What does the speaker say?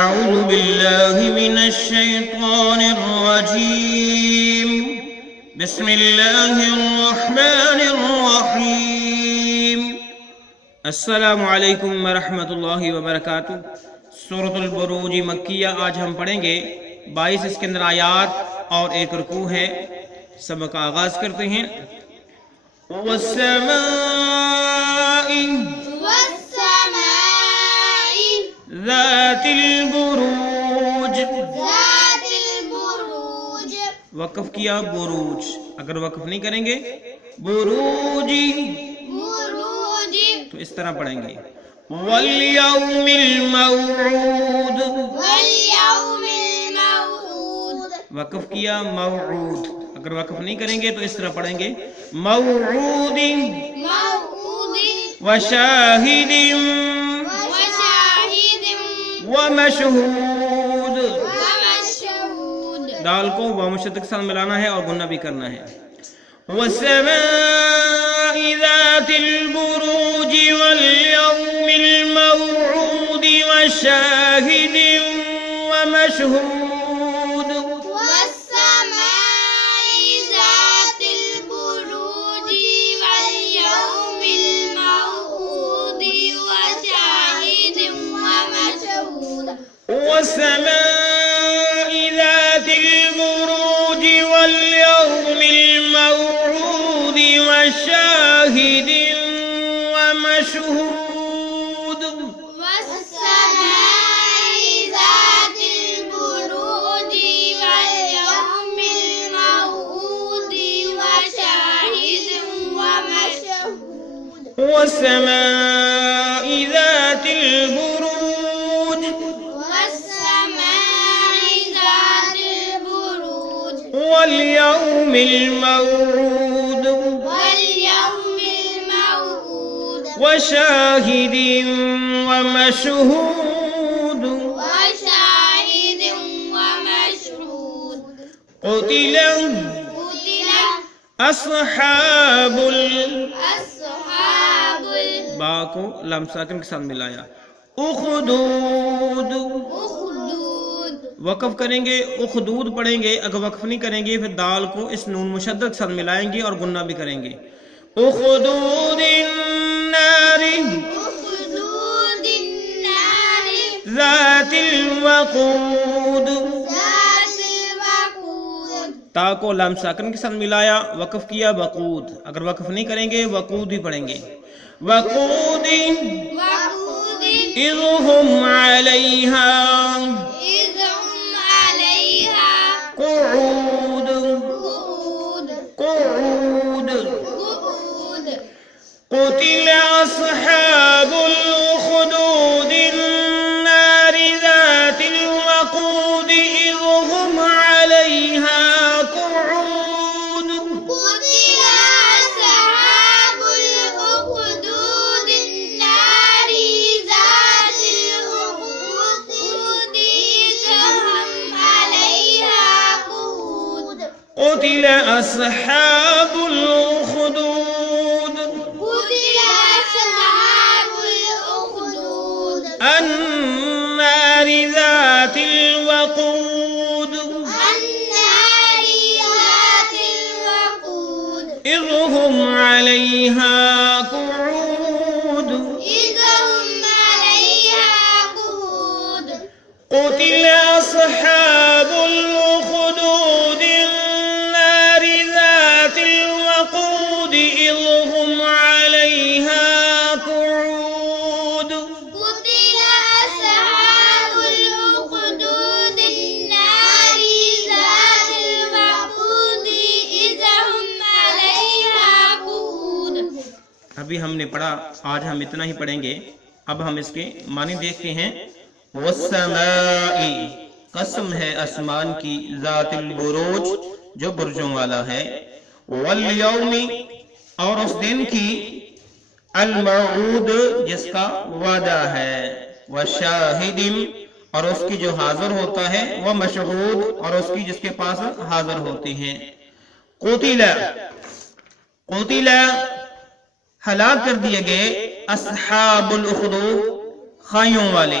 أعوذ بالله من الشيطان الرجيم بسم الله الرحمن الرحيم السلام علیکم ورحمۃ اللہ وبرکاتہ۔ سورۃ البروج مکیہ آج ہم پڑھیں گے 22 اس کے اندر آیات اور ایک رکوع ہے۔ سبق کا آغاز کرتے ہیں۔ والسماء ذات البروج، وقف کیا بروج، اگر وقف نہیں کریں گے بروجی تو اس طرح پڑھیں گے۔ والیوم الموعود، وقف کیا موعود، اگر وقف نہیں کریں گے تو اس طرح پڑھیں گے موعود وشاہد ومشہود، دال کو ومشہود کے ساتھ ملانا ہے اور گنہ بھی کرنا ہے۔ والسماء ذات البروج والیوم الموعود وشاہد ومشہود۔ والسماء ذات البروج واليوم الموعود وشاهد ومشهود۔ والسماء ذات البروج واليوم الموعود وشاهد ومشهود۔ والسماء ذات البروج واليوم الموعود وشاهد ومشهود۔ قتل اصحاب با کو لام ساکن کے ساتھ ملایا اخدود، وقف کریں گے اخدود پڑھیں گے، اگر وقف نہیں کریں گے پھر دال کو اس نون مشدد کے ساتھ ملائیں گے اور گنہ بھی کریں گے۔ اخدود النار ذات الوقود، تا کو لام ساکن کے ساتھ ملایا، وقف کیا وقود، اگر وقف نہیں کریں گے وقود ہی پڑھیں گے۔ وقود اذ هم علیہا قعود، قتل اصحاب الاخدود النار ذات الوقود اذ هم علیہا قعود۔ قتل أصحاب الأخدود النار ذات الوقود إذ هم عليها قعود۔ قتل اصحاب الاخدود النار ذات الوقود إذ هم عليها قعود۔ قتل أصحاب الأخدود النار ذات الوقود إذ هم عليها قعود۔ قتل أصحاب الأخدود النار ذات الوقود إذ هم عليها قعود۔ ابھی ہم نے پڑھا، آج ہم اتنا ہی پڑھیں گے۔ اب ہم اس کے معنی دیکھتے ہیں۔ والسماء، قسم ہے آسمان کی، ذات البروج، جو برجوں والا ہے، والیوم، اور اس دن کی، الموعود، جس کا وعدہ ہے، وشاہد، اور اس کی جو حاضر ہوتا ہے، ومشہود، اور اس کی جس کے پاس حاضر ہوتی ہیں۔ قتل ہلاک کر دیے گئے، اصحاب الاخدود، خائیوں والے،